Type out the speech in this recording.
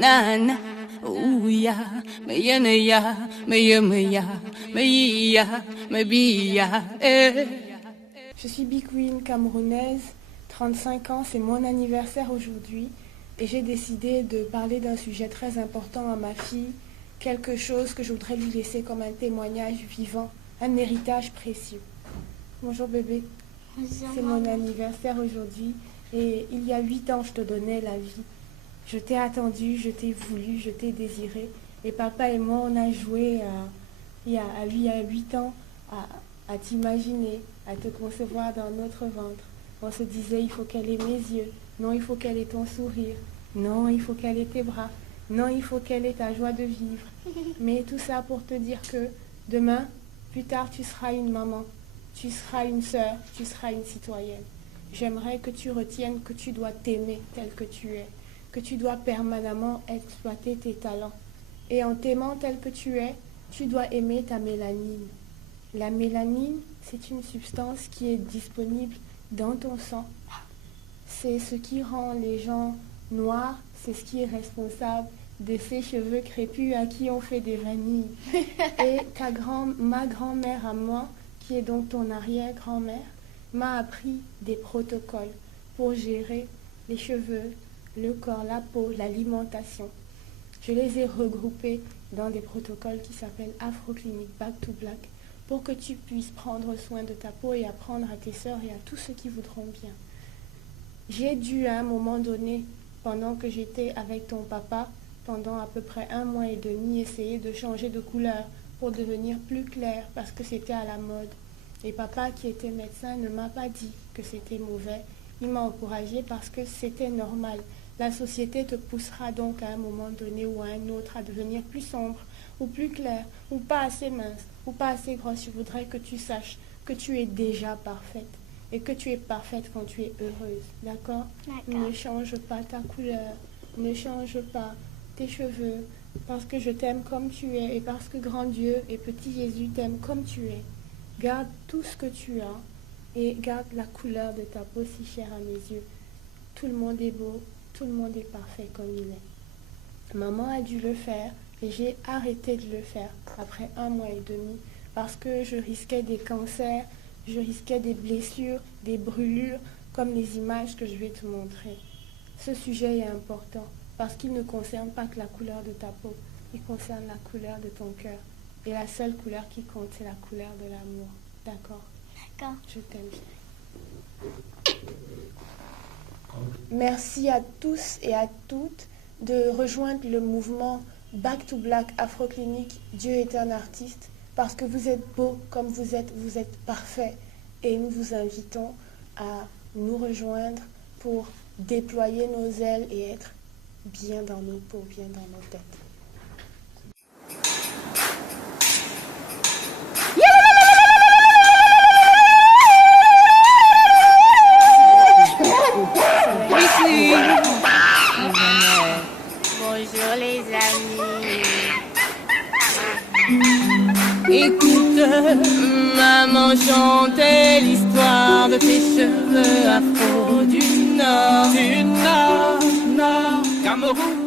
na na, ouya, meya, meya, meya, eh. Je suis Big Queen camerounaise, 35 ans, c'est mon anniversaire aujourd'hui et j'ai décidé de parler d'un sujet très important à ma fille, quelque chose que je voudrais lui laisser comme un témoignage vivant, un héritage précieux. Bonjour bébé, c'est mon anniversaire aujourd'hui et il y a 8 ans je te donnais la vie. Je t'ai attendu, je t'ai voulu, je t'ai désiré et papa et moi on a joué il y a 8 ans à t'imaginer, à te concevoir dans notre ventre. On se disait, il faut qu'elle ait mes yeux. Non, il faut qu'elle ait ton sourire. Non, il faut qu'elle ait tes bras. Non, il faut qu'elle ait ta joie de vivre. Mais tout ça pour te dire que demain, plus tard, tu seras une maman. Tu seras une sœur. Tu seras une citoyenne. J'aimerais que tu retiennes que tu dois t'aimer tel que tu es. Que tu dois permanemment exploiter tes talents. Et en t'aimant tel que tu es, tu dois aimer ta mélanine. La mélanine, c'est une substance qui est disponible dans ton sang. C'est ce qui rend les gens noirs, c'est ce qui est responsable de ces cheveux crépus à qui on fait des vanilles. Et ma grand-mère à moi, qui est donc ton arrière-grand-mère, m'a appris des protocoles pour gérer les cheveux, le corps, la peau, l'alimentation. Je les ai regroupés dans des protocoles qui s'appellent Afro-Clinique Back to Black, pour que tu puisses prendre soin de ta peau et apprendre à tes sœurs et à tous ceux qui voudront bien. J'ai dû à un moment donné, pendant que j'étais avec ton papa, pendant à peu près 1 mois et demi, essayer de changer de couleur pour devenir plus clair parce que c'était à la mode. Et papa, qui était médecin, ne m'a pas dit que c'était mauvais. Il m'a encouragée parce que c'était normal. La société te poussera donc à un moment donné ou à un autre à devenir plus sombre ou plus clair ou pas assez mince ou pas assez grosse. Je voudrais que tu saches que tu es déjà parfaite et que tu es parfaite quand tu es heureuse, d'accord? Ne change pas ta couleur, ne change pas tes cheveux, parce que je t'aime comme tu es et parce que grand Dieu et petit Jésus t'aiment comme tu es. Garde tout ce que tu as et garde la couleur de ta peau si chère à mes yeux. Tout le monde est beau, tout le monde est parfait comme il est. Maman a dû le faire et j'ai arrêté de le faire après 1 mois et demi parce que je risquais des cancers, je risquais des blessures, des brûlures comme les images que je vais te montrer. Ce sujet est important parce qu'il ne concerne pas que la couleur de ta peau, il concerne la couleur de ton cœur. Et la seule couleur qui compte, c'est la couleur de l'amour. D'accord? D'accord. Je t'aime. Merci à tous et à toutes de rejoindre le mouvement Back to Black Afro-Clinique Dieu est un artiste, parce que vous êtes beau comme vous êtes parfait. Et nous vous invitons à nous rejoindre pour déployer nos ailes et être bien dans nos peaux, bien dans nos têtes. Bonjour les amis. Écoute, maman chantait l'histoire de tes cheveux afro du Nord. Du Nord, Cameroun.